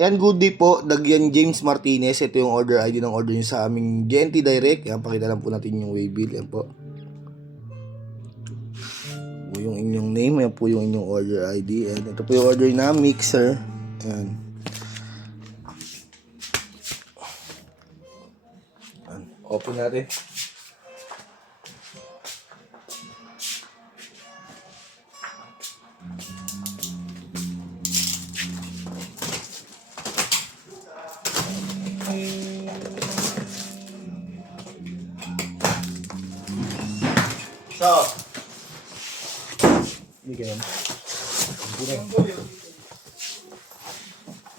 Ayan, good day po. Dagyan James Martinez. Ito yung order ID ng order nyo sa aming GNT Direct. Ayan, pakita lang po natin yung waybill. Ayan po. Po yung inyong name. Ayan po yung inyong order ID. Ayan, ito po yung order na mixer. Ayan. Ayan. Open natin. So, hindi ka yan.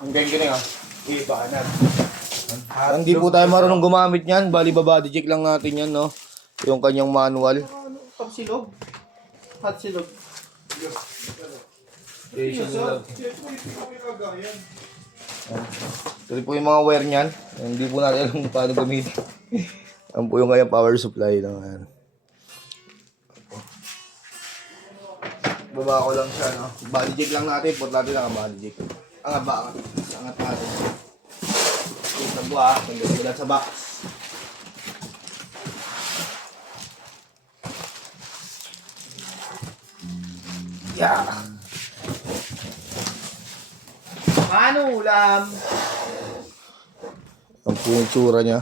Ang galing ha. Ibaanan. Hindi po tayo marunong gumamit niyan. Bali babody check lang natin yan, no? Yung kanyang manual. Pagsilog. Hot silog. Ito po yung mga wire niyan. Hindi po natin alam kung paano gamitin. Yan po yung kanyang power supply. Ayan. Baba ko lang siya, no? Body check lang natin. Put natin ang body check. Angat natin. Sa buha, nagdala sa box. Yeah! Paano ulam? Ang po yung tsura niya.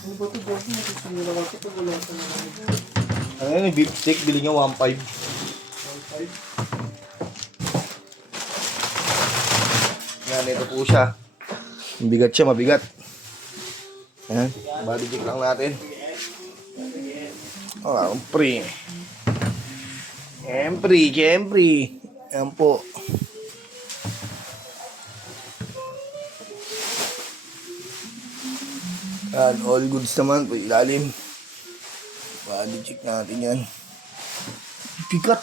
Ano ba ito? Bakit mo ito? Bakit ito ulam sa mga? Ano yun, yung beef steak, bili niya 1.5. 1.5? Yan, ito po siya. Mabigat siya, mabigat. Ayan, body check lang natin. Oh, pre. Siyempre. Ayan po. Yan, all goods naman po, ilalim. Body check natin yan. Bigat.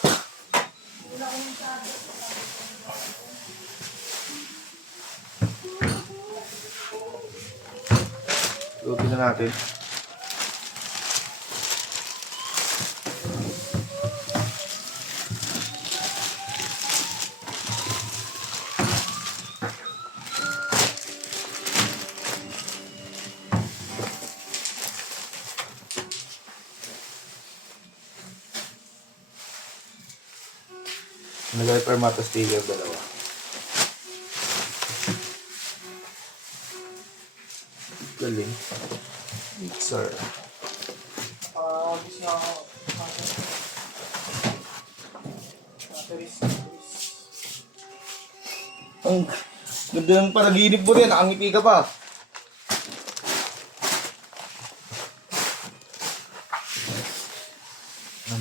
Lupin na natin. Nagay permata sticker dalawa. Galing. Mixer. Gusto niya ako. Batteries. Ang ganda ng panaginip mo rin. Nakangiti ka pa.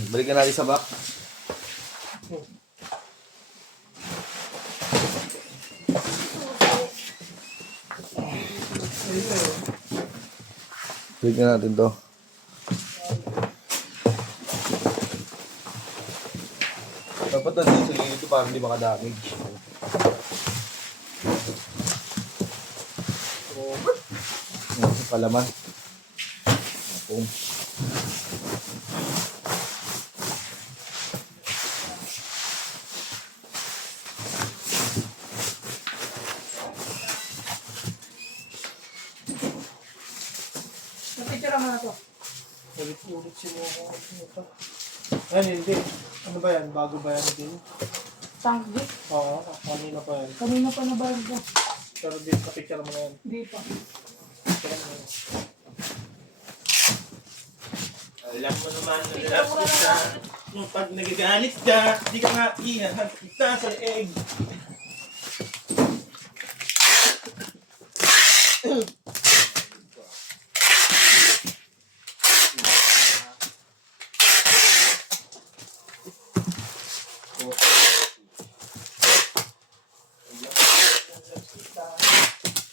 Balikan natin sa box. Balikan natin to. Dapat natin sa gilid ito para hindi makadamage. Yan sa palaman. Boom. Napicture naman na to. Ulit-ulit sinuha ko. Ayan, hindi. Ano ba yan? Bago ba yan din? Tanggit. Oo, kanina pa yan. Kanina pa na bago. Pero di, kapicture mo na yan. Hindi pa. Picture mo na yan. Alam mo naman na lalapit ka. Nung pag nagagalit ka, di ka nga ihahan kita sa leeg.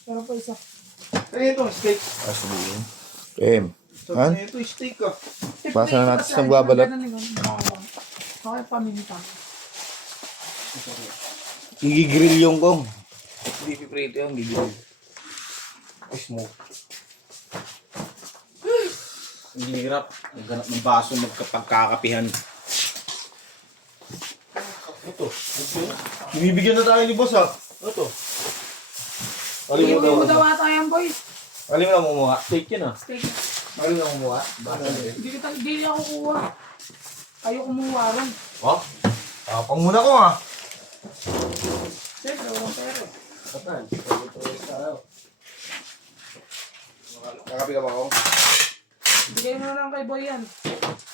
Pero pa isa. Kaya itong steak. Sabihin. So, Han? ito yung steak ko. Basa na natin sa nagbabalot. Okay, paminta. Gigigrill yung kong. Hindi piprito yung gigigrill. Ay, smoke. Ang hirap. Naghanap ng baso magkapagkakapihan. Ito. Binibigyan na tayo ni boss ha. Ito. Alimutan Iuwi mo mo. daw ata yan, boy. Alimutan mo kumuha. Take yun ah. Steak. Alimutan mo kumuha. Bakit? Hindi ako kuha. Kayo kumuha ron. Oh? Tapang muna ko ah. Siyempre, walang pera. Kapal. Kakapi ka ba ako? Bigay mo na lang kay boy yan.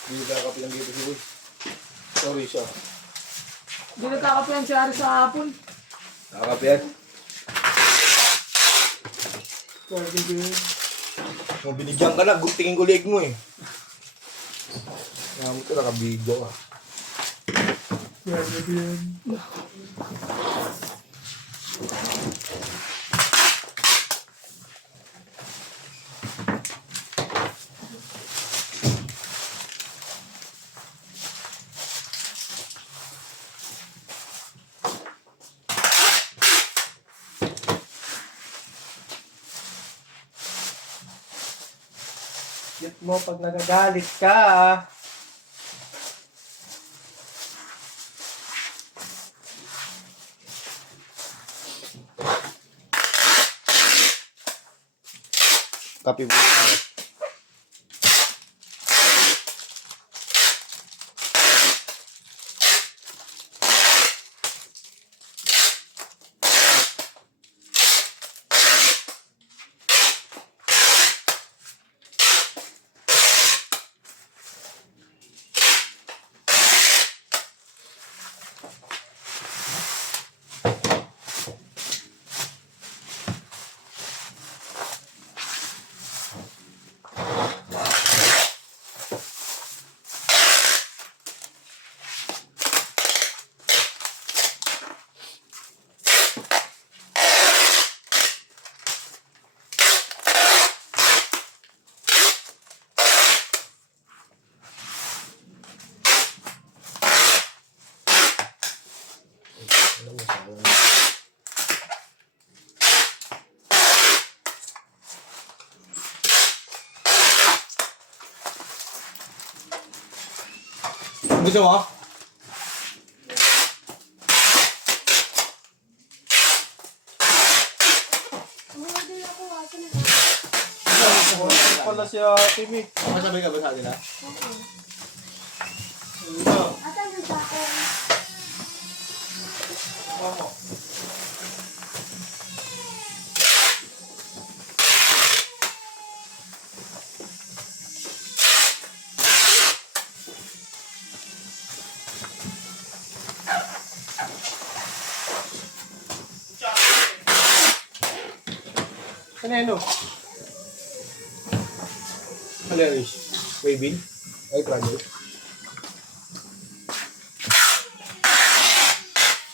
Hindi ka kakapi ng dito si Boy. Sorry siya. Hindi nagkakapihan si Ari sa hapon. Nakakapi yan. Pwede din. Kung binigyan ka na, tingin ko leg mo eh. Naman ko nakabidyo ka. Pwede din. Cute mo pag nagagalit ka. Kapi mo. Gusto mo? Pala si Timmy. Masabay ka ba sa kanila? Asan yung sa akin? Kanino? Alish. Waving? Ay, project.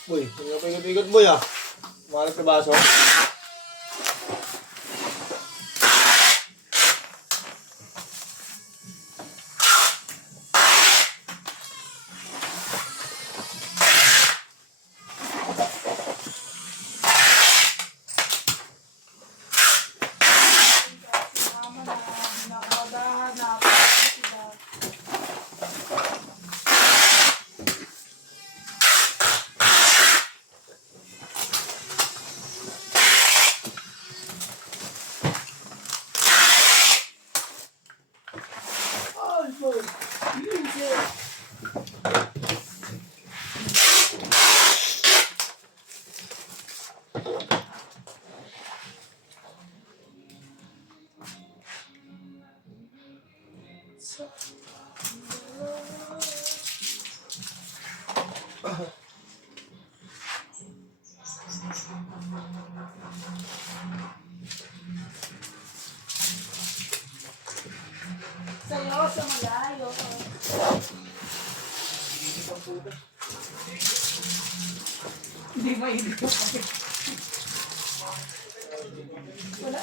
Uy, hindi ka paikot-ikot boy ah. Mahalat na baso. Mama na, nakakadahan na. Sila. Sa'yo, sa malayo. Hindi mainit. Wala.